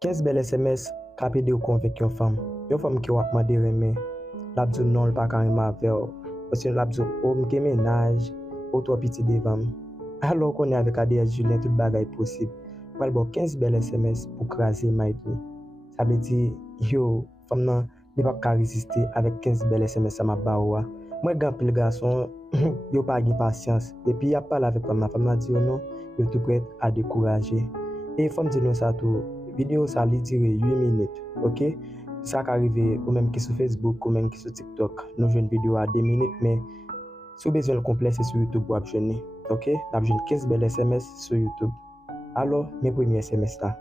15 bel SMS kapè de ou konvek yon femme ki wap mande reme, l'abdou non l'pa ka reme ave ou, osye l'abdou ou mke menaj, ou to piti devam. Alors qu'on est avec ADS Julien, tout bagay possible. Well, bon, 15 bel SMS pour craser Mike. Ça veut dire, yo, femme nan, li pa ka résister avec 15 bel SMS à ma baoua. Moi, grand pile garçon, yo pas gen patience. Depuis, y a parlé avec femme nan dit non, yo tout prêt à décourager. Et femme dit non ça tout, vidéo ça li dire 8 minutes, ok? Ça qui arrive, ou même qui sur Facebook, ou même qui sur TikTok, nous jouons une vidéo à 2 minutes, mais si vous avez besoin de complet, c'est sur YouTube pour abonner. Ok? Nous avons 15 belles SMS sur YouTube. Alors, mes premiers SMS là.